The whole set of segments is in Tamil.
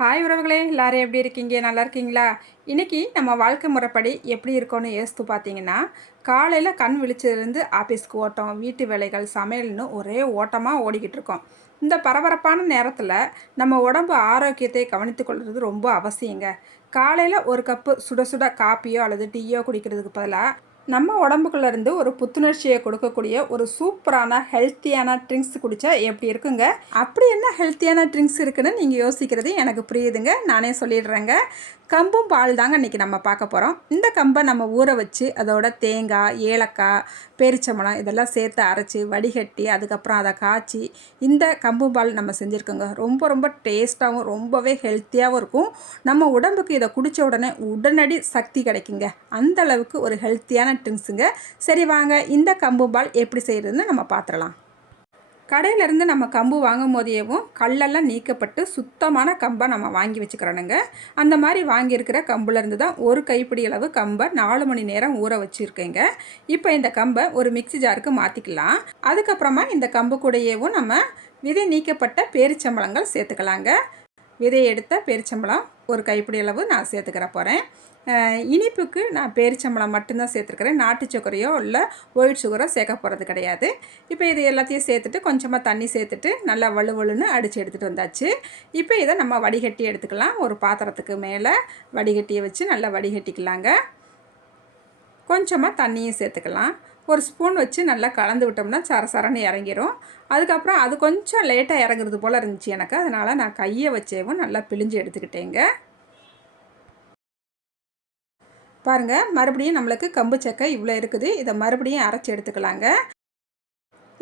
ஹாய் உறவுகளே, எல்லாரும் எப்படி இருக்கீங்க? நல்லா இருக்கீங்களா? இன்றைக்கி நம்ம வாழ்க்கை முறைப்படி எப்படி இருக்கோன்னு யோசித்து பார்த்தீங்கன்னா, காலையில் கண் விழிச்சதுலேருந்து ஆஃபீஸ்க்கு ஓட்டம், வீட்டு வேலைகள், சமையல்னு ஒரே ஓட்டமாக ஓடிக்கிட்டு இருக்கோம். இந்த பரபரப்பான நேரத்தில் நம்ம உடம்பு ஆரோக்கியத்தை கவனித்து கொள்வது ரொம்ப அவசியங்க. காலையில் ஒரு கப்பு சுட சுட காப்பியோ அல்லது டீயோ குடிக்கிறதுக்கு பதிலாக நம்ம உடம்புக்குள்ளேருந்து ஒரு புத்துணர்ச்சியை கொடுக்கக்கூடிய ஒரு சூப்பரான ஹெல்த்தியான ட்ரிங்க்ஸ் குடித்தா எப்படி இருக்குங்க? அப்படி என்ன ஹெல்த்தியான ட்ரிங்க்ஸ் இருக்குன்னு நீங்கள் யோசிக்கிறது எனக்கு புரியுதுங்க. நானே சொல்லிடுறேங்க. கம்பும் பால் தாங்க இன்றைக்கி நம்ம பார்க்க போகிறோம். இந்த கம்பை நம்ம ஊற வச்சு அதோட தேங்காய், ஏலக்காய், பேரிச்சம்பழம் இதெல்லாம் சேர்த்து அரைச்சி வடிகட்டி அதுக்கப்புறம் அதை காய்ச்சி இந்த கம்பு பால் நம்ம செஞ்சுருக்கோங்க. ரொம்ப ரொம்ப டேஸ்ட்டாகவும் ரொம்பவே ஹெல்த்தியாகவும் இருக்கும். நம்ம உடம்புக்கு இதை குடித்த உடனே உடனடி சக்தி கிடைக்குங்க. அந்த அளவுக்கு ஒரு ஹெல்த்தியான ட்ரிங்க்ஸுங்க. சரி வாங்க, இந்த கம்பு பால் எப்படி செய்கிறதுன்னு நம்ம பார்த்துடலாம். கடையிலேருந்து நம்ம கம்பு வாங்கும் போதேவும் கல்லெல்லாம் நீக்கப்பட்டு சுத்தமான கம்பை நம்ம வாங்கி வச்சுக்கிறோனுங்க. அந்த மாதிரி வாங்கியிருக்கிற கம்புலேருந்து தான் ஒரு கைப்பிடி அளவு கம்பை 4 மணி நேரம் ஊற வச்சுருக்கேங்க. இப்போ இந்த கம்பை ஒரு மிக்ஸி ஜாருக்கு மாற்றிக்கலாம். அதுக்கப்புறமா இந்த கம்பு கூடையவும் நம்ம விதை நீக்கப்பட்ட பேரிச்சம்பழங்கள் சேர்த்துக்கலாங்க. விதை எடுத்த பேரிச்சம்பழம் ஒரு கைப்பிடி அளவு நான் சேர்த்துக்கிற போகிறேன். இனிப்புக்கு நான் பேரிச்சம்பழம் மட்டும்தான் சேர்த்துருக்கிறேன். நாட்டு சர்க்கரையோ இல்லை ஒயிட் சுகரோ சேர்க்க போகிறது கிடையாது. இப்போ இது எல்லாத்தையும் சேர்த்துட்டு கொஞ்சமாக தண்ணி சேர்த்துட்டு நல்லா வலுவலுன்னு அடித்து எடுத்துகிட்டு வந்தாச்சு. இப்போ இதை நம்ம வடிகட்டி எடுத்துக்கலாம். ஒரு பாத்திரத்துக்கு மேலே வடிகட்டியை வச்சு நல்லா வடிகட்டிக்கலாங்க. கொஞ்சமாக தண்ணியும் சேர்த்துக்கலாம். ஒரு ஸ்பூன் வச்சு நல்லா கலந்து விட்டோம்னா சரசரன்னு இறங்கிடும். அதுக்கப்புறம் அது கொஞ்சம் லேட்டாக இறங்குறது போல் இருந்துச்சு எனக்கு. அதனால் நான் கையை வச்சேவும் நல்லா பிழிஞ்சு எடுத்துக்கிட்டேங்க. பாருங்கள், மறுபடியும் நம்மளுக்கு கம்பு சக்கை இவ்வளோ இருக்குது. இதை மறுபடியும் அரைச்சி எடுத்துக்கலாங்க.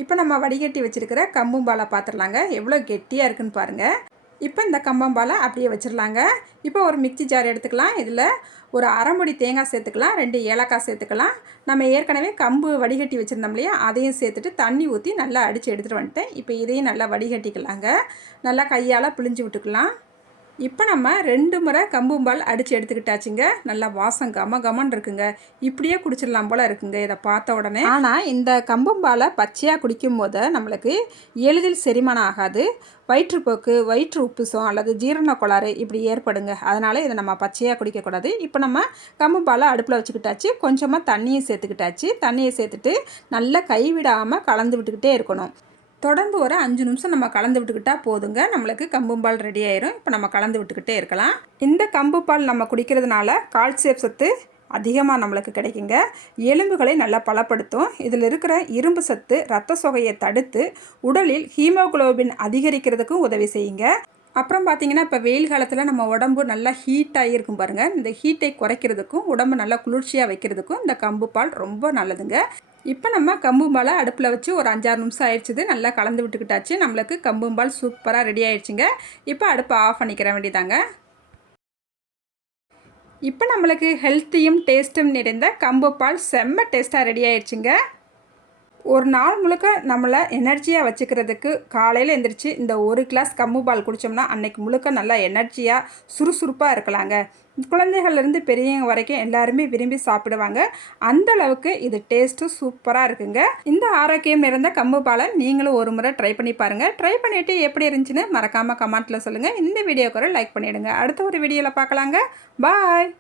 இப்போ நம்ம வடிகட்டி வச்சுருக்கிற கம்பும்பாலை பார்த்துடலாங்க. எவ்வளோ கெட்டியாக இருக்குதுன்னு பாருங்கள். இப்போ இந்த கம்பம்பாலை அப்படியே வச்சிடலாங்க. இப்போ ஒரு மிக்ஸி ஜார் எடுத்துக்கலாம். இதில் ஒரு அரை மூடி தேங்காய் சேர்த்துக்கலாம், 2 ஏலக்காய் சேர்த்துக்கலாம். நம்ம ஏற்கனவே கம்பு வடிகட்டி வச்சுருந்தோம் இல்லையா, அதையும் சேர்த்துட்டு தண்ணி ஊற்றி நல்லா அடித்து எடுத்துகிட்டு வந்துட்டேன். இப்போ இதையும் நல்லா வடிகட்டிக்கலாங்க. நல்லா கையால் பிழிஞ்சு விட்டுக்கலாம். இப்போ நம்ம 2 முறை கம்பும்பால் அடித்து எடுத்துக்கிட்டாச்சுங்க. நல்லா வாசம் கமன்னு இருக்குங்க. இப்படியே குடிச்சிடலாம் போல் இருக்குங்க இதை பார்த்த உடனே. ஆனால் இந்த கம்பும்பாலை பச்சையாக குடிக்கும் போது நம்மளுக்கு எளிதில் செரிமானம் ஆகாது. வயிற்றுப்போக்கு, வயிற்று உப்புசம் அல்லது ஜீரண கோளாறு இப்படி ஏற்படுங்க. அதனால் இதை நம்ம பச்சையாக குடிக்கக்கூடாது. இப்போ நம்ம கம்பும்பாலை அடுப்பில் வச்சுக்கிட்டாச்சு. கொஞ்சமாக தண்ணியும் சேர்த்துக்கிட்டாச்சு. தண்ணியை சேர்த்துட்டு நல்லா கைவிடாமல் கலந்து விட்டுக்கிட்டே இருக்கணும். தொடர்ந்து ஒரு 5 நிமிஷம் நம்ம கலந்து விட்டுக்கிட்டால் போதுங்க. நம்மளுக்கு கம்பும்பால் ரெடி ஆயிரும். இப்போ நம்ம கலந்து விட்டுக்கிட்டே இருக்கலாம். இந்த கம்பு பால் நம்ம குடிக்கிறதுனால கால்சியம் சத்து அதிகமாக நம்மளுக்கு கிடைக்குங்க. எலும்புகளை நல்லா பலப்படுத்தும். இதில் இருக்கிற இரும்பு சத்து இரத்த சோகையை தடுத்து உடலில் ஹீமோகுளோபின் அதிகரிக்கிறதுக்கும் உதவி செய்யுங்க. அப்புறம் பார்த்திங்கன்னா, இப்போ வெயில் காலத்தில் நம்ம உடம்பு நல்லா ஹீட்டாகி இருக்கும் பாருங்கள். இந்த ஹீட்டை குறைக்கிறதுக்கும் உடம்பு நல்லா குளிர்ச்சியாக வைக்கிறதுக்கும் இந்த கம்பு பால் ரொம்ப நல்லதுங்க. இப்போ நம்ம கம்பும்பாலை அடுப்பில் வச்சு ஒரு 5-6 நிமிஷம் ஆயிடுச்சுது. நல்லா கலந்து விட்டுக்கிட்டாச்சு. நம்மளுக்கு கம்பும்பால் சூப்பராக ரெடி ஆயிடுச்சுங்க. இப்போ அடுப்பை ஆஃப் பண்ணிக்கிற வேண்டியதாங்க. இப்போ நம்மளுக்கு ஹெல்த்தியும் டேஸ்ட்டும் நிறைந்த கம்பு பால் செம்ம டேஸ்ட்டாக ரெடி ஆயிடுச்சுங்க. ஒரு நாள் முழுக்க நம்மளை எனர்ஜியாக வச்சுக்கிறதுக்கு காலையில் எழுந்திரிச்சு இந்த ஒரு கிளாஸ் கம்பு பால் குடித்தோம்னா அன்றைக்கி முழுக்க நல்லா எனர்ஜியாக சுறுசுறுப்பாக இருக்கலாங்க. குழந்தைகள்லேருந்து பெரியவங்க வரைக்கும் எல்லாருமே விரும்பி சாப்பிடுவாங்க. அந்த அளவுக்கு இது டேஸ்ட்டு சூப்பராக இருக்குங்க. இந்த ஆரோக்கியம் நிறைந்த கம்பு பாலை நீங்களும் ஒரு முறை ட்ரை பண்ணி பாருங்கள். ட்ரை பண்ணிவிட்டு எப்படி இருந்துச்சுன்னு மறக்காமல் கமெண்ட்டில் சொல்லுங்கள். இந்த வீடியோக்கு லைக் பண்ணிவிடுங்க. அடுத்த ஒரு வீடியோவில் பார்க்கலாங்க. பாய்.